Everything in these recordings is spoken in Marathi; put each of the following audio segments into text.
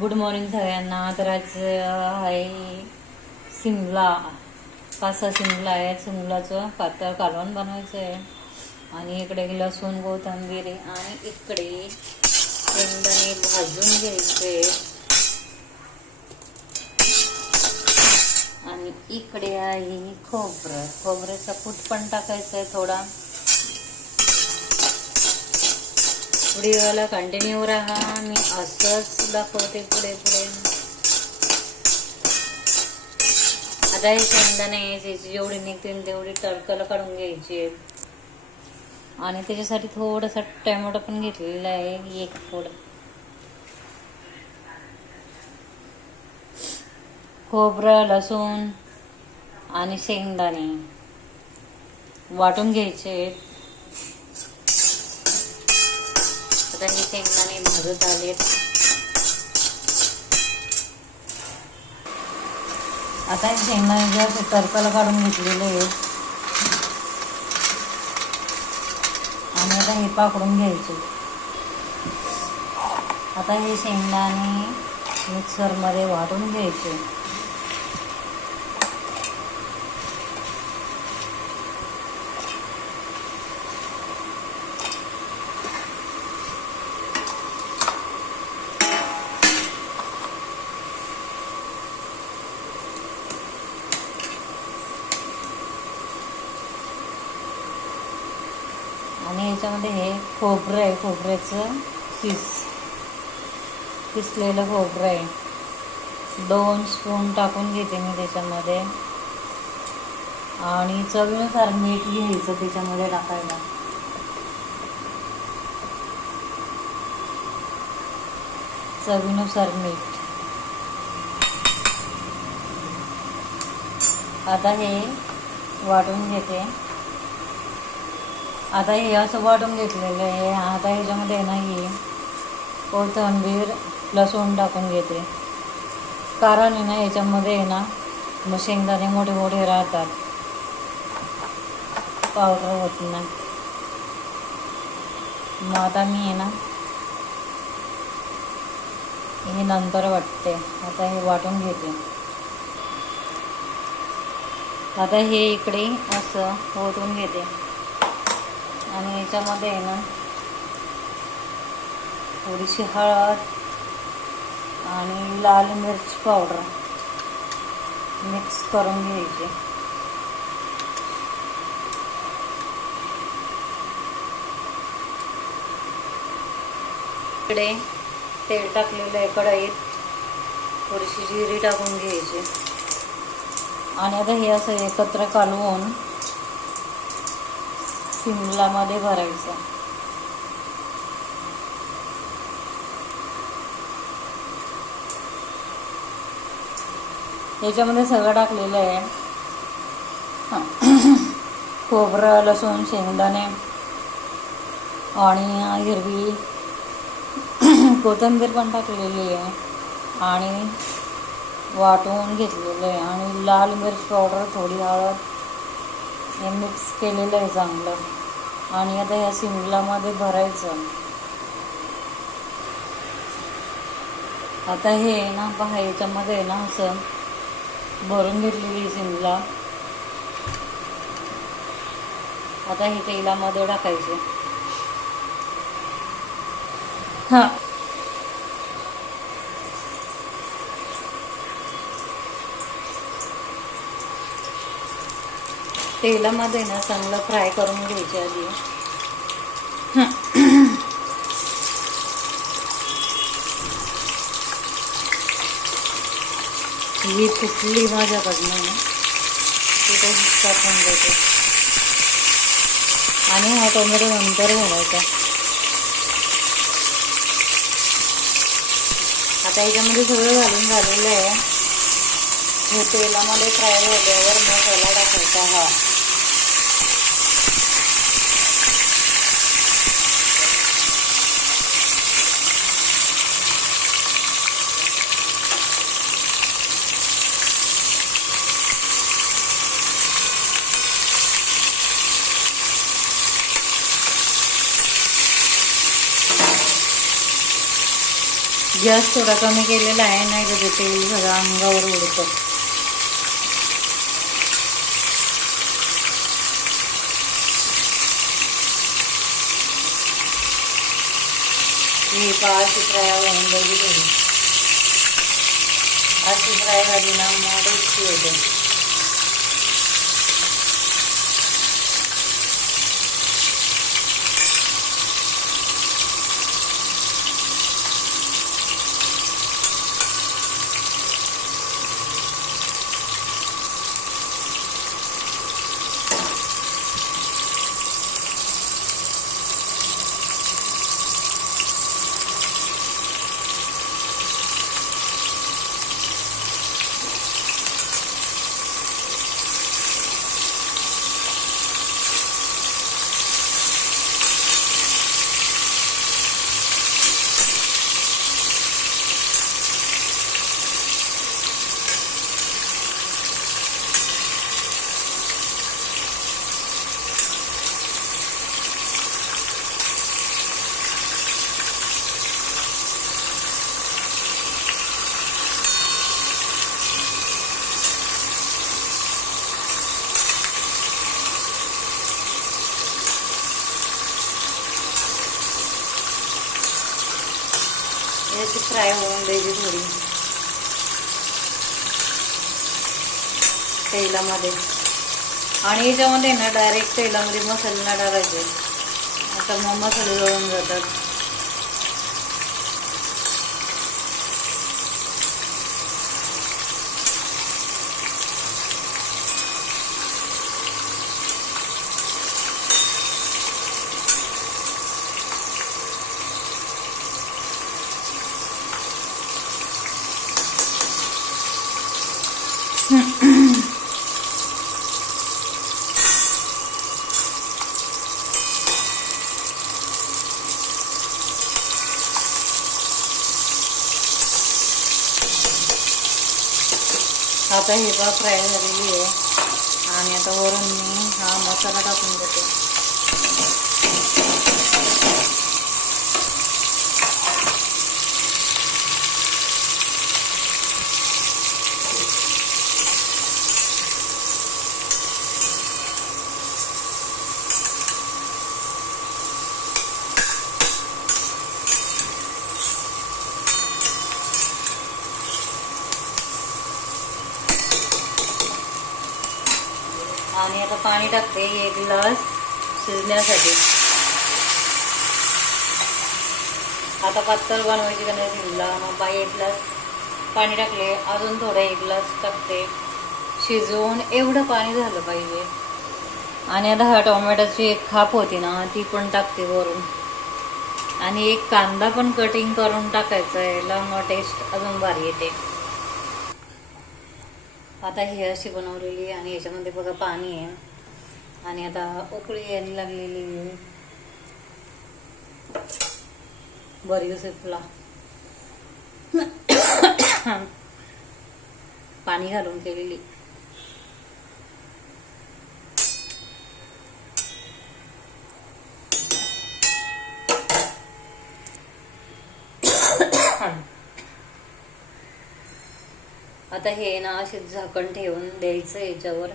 गुड मॉर्निंग सगळ्यांना. तर आज आहे शिमला कासा शिमला आहे. शिमलाचं पातळ कालवण बनवायचं आहे. आणि इकडे लसूण कोथंबीर आणि इकडे शेंगदाणे भाजून घ्यायचे. आणि इकडे आहे खोबरं. खोबऱ्याचा कूट पण टाकायचं आहे थोडा. व्हिडिओला कंटिन्यू राहा. मी असंच दाखवते पुढे पुढे. आता हे शेंगदाणे याची जेवढी निघतील तेवढी तडकाला काढून घ्यायची आहे. आणि त्याच्यासाठी थोडासा टोमॅटो पण घेतलेला आहे एक फोड खोबरं लसूण आणि शेंगदाणे वाटून घ्यायचे. आहेत आता हे शेंगदाणे भाजत आलेत. आता हे शेंगदाणे जे असे तडकाला काढून घेतलेले आहे आणि आता हे पाकडून घ्यायचे. आता हे शेंगदाणे मिक्सरमध्ये वाटून घ्यायचे आणि याच्यामध्ये हे खोबरं आहे खोबऱ्याचं किस किसलेलं खोबरं आहे. दोन स्पून टाकून घेते मी त्याच्यामध्ये. आणि चवीनुसार मीठ घ्यायचं त्याच्यामध्ये टाकायला. चवीनुसार मीठ. आता हे वाटून घेते. आता हे असं वाटून घेतलेलं आहे. आता ह्याच्यामध्ये नाही कोथंबीर लसूण टाकून घेते. कारण आहे ना याच्यामध्ये आहे ना मग शेंगदाणे मोठे मोठे राहतात. पावडर होत नाही. मग आता मी आहे ना हे नंतर वाटते. आता हे वाटून घेते. आता हे इकडे असं ओतून घेते. आणि याच्यामध्ये आहे ना थोडीशी हळद आणि लाल मिरच पावडर मिक्स करून घ्यायची. इकडे तेल टाकलेलं आहे कढईत. थोडीशी जिरी टाकून घ्यायची. आणि आता हे असं एकत्र कालवून शिमलामध्ये भरायचं. याच्यामध्ये सगळं टाकलेलं आहे. खोबरं लसूण शेंगदाणे आणि हिरवी कोथिंबीर पण टाकलेली आहे आणि वाटून घेतलेलं आहे आणि लाल मिरच पावडर थोडी हळद हे मिक्स केलेलं आहे चांगलं. आणि आता या शिमलामध्ये भरायचं. आता हे आहे ना पहा याच्यामध्ये आहे ना असं भरून घेतलेली शिमला आता हे तेलामध्ये टाकायचे. हां. तेलामध्ये ना चांगलं फ्राय करून घ्यायचे आधी. ही कुठली माझ्याकडनं ना तिथे टाकून देते आणि हा टोमॅटो म्हणजे नंतर घालायचा आता याच्यामध्ये सगळं घालून झालेलं आहे. हे तेलामध्ये फ्राय झाल्यावर मसाला टाकायचा हा. गॅस थोडा कमी केलेला आहे नाही तर ते तेल सगळं अंगावर उडतं. मी पाच फ्राय होऊन बघी अशी फ्राय झाली ना मग होते. याची फ्राय होऊन द्यायची थोडी. तेलामध्ये. आणि याच्यामध्ये ना डायरेक्ट तेलामध्ये मसाले ना टाकायचे. आता मग मसाले जळून जातात. आता हे बा फ्राय झालेली आहे आणि आता वरून मी हा मसाला टाकून देते आणि आता पाणी टाकते एक ग्लास शिजण्यासाठी. आता पातळ बनवायची का नाही शिजला मग बाई एक ग्लास पाणी टाकले अजून थोडं एक ग्लास टाकते. शिजवून एवढं पाणी झालं पाहिजे. आणि आता हा टोमॅटोची एक खाप होती ना ती पण टाकते वरून. आणि एक कांदा पण कटिंग करून टाकायचा आहे याला मग टेस्ट अजून भारी येते. आता ही अशी बनवलेली आहे आणि याच्यामध्ये बघा पाणी आहे. आणि आता उकळी यायला लागलेली आहे. बरी तुला. पाणी घालून केलेली. आता हे ना असे झाकण ठेवून द्यायचं याच्यावर.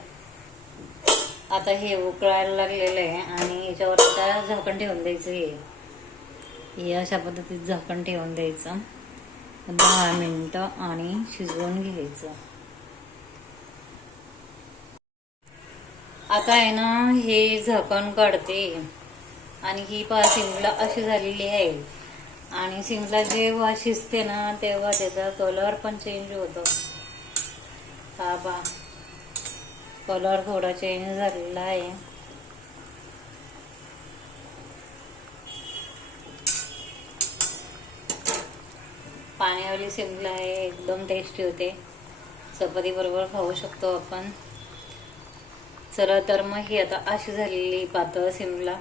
आता हे उकळायला लागलेलं आहे आणि याच्यावर आता झाकण ठेवून द्यायचं हे. हे अशा पद्धतीत झाकण ठेवून द्यायचं. दहा मिनटं आणि शिजवून घ्यायचं. आता आहे ना हे झाकण काढते. आणि ही पा शिमला अशी झालेली आहे. आणि शिमला जेव्हा शिजते ना तेव्हा त्याचा कलर पण चेंज होतो. हा पा कलर थोडा चेंज झालेला आहे. पाण्यावाली शिमला आहे एकदम टेस्टी होते. चपाती बरोबर खाऊ शकतो आपण. चला तर मग ही आता अशी झालेली पातळ शिमला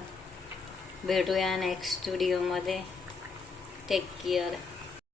भेटूया नेक्स्ट व्हिडिओमध्ये टेक केअर